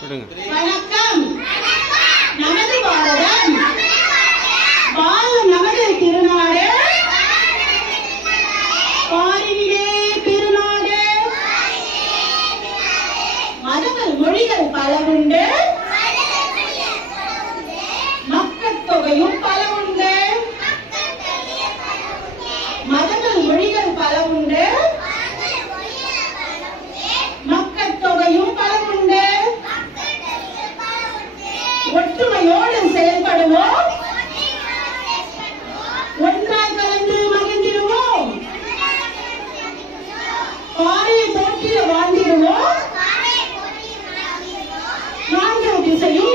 வணக்கம். நமது பாரதம் வாழும் நமது திருநாடு, பாரினிலே திருநாடு. மதங்கள் மொழிகள் பல உண்டு, மக்கள் தொகையும் பல உண்டு. மதங்கள் மொழிகள் பல உண்டு, மக்கள் தொகையும் பல உண்டு. ஒற்றுமையோடு செயல்படுவோம், ஒன்றாய் கலந்து மகிழ்ந்திடுவோம். பாறையை போற்றிய வாழ்ந்திடுவோம், நான்கு திசையும்